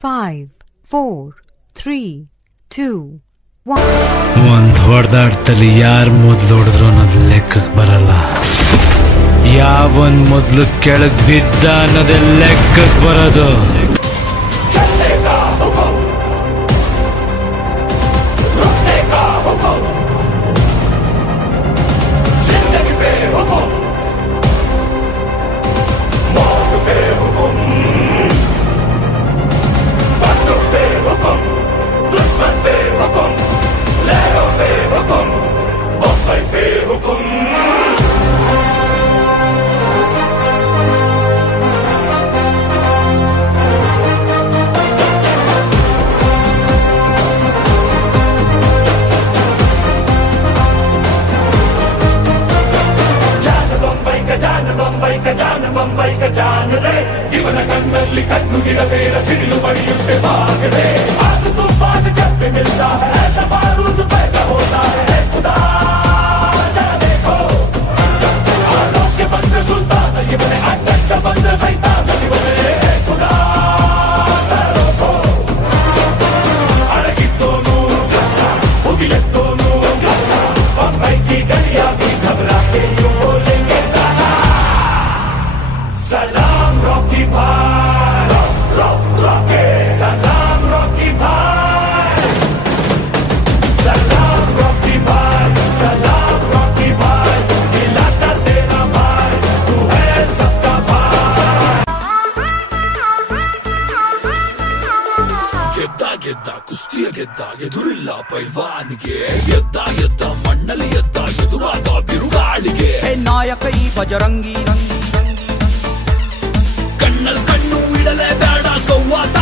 5, 4, 3, 2, 1. ಒಂದ್ ಹೊಡೆದಾಡ್ತಲ್ಲಿ ಯಾರ್ ಮೊದ್ಲು ಹೊಡೆದ್ರು ಅನ್ನೋದು ಲೆಕ್ಕಕ್ಕೆ ಬರಲ್ಲ. ಯಾವನ್ ಮೊದ್ಲು ಕೆಳಗ್ ಬಿದ್ದ ಅನ್ನೋದೇ ಲೆಕ್ಕಕ್ಕೆ ಬರೋದು. ಮುಂಬೈ ಜಾನರೆ ಇವನ ಕಣ್ಣಲ್ಲಿ ಕಣ್ಣು ಗಿಡಬೇಡ ಸಿಡಿಲು ಬಡಿಯುತ್ತೆ ಬಾಗಡೆ ಅದು ತೂಫಾನ ಜब भी मिलता है ऐसा बारूद पैदा होता है खुदा जरा देखो आलों के बंद सुल्तान ಇವನೇ ಅಡ್ಡ ಬಂದ ಸೈತಾನ ಇವನೇ खुदा जरा रोको अड़गितोनू उगिलेतोनू बम्बई की गलियां भी घबरा के यूं बोलेंगे सलाम रॉकी भाई रॉकी सलाम रॉकी भाई सलाम रॉकी भाई सलाम रॉकी भाई दिला कर देना भाई तू है सबका भाई ಗೆದ್ದ ಕುಸ್ತಿಯ ಗೆದ್ದ ಎದುರಿಲ್ಲ ಪೈಲ್ವಾನಿಗೆ ಎದ್ದ ಮಣ್ಣಲ್ಲಿ ಎದ್ದ ಎದುರಾದ ಬಿರುಗಾಳಿಗೆ ನಾಯಕ ಈ ಬಜರಂಗಿ ರಂಗಿ ಕಣ್ಣಲ್ ಕಣ್ಣು ಇಡಲೇ ಬೇಡ ಗೌವಾತ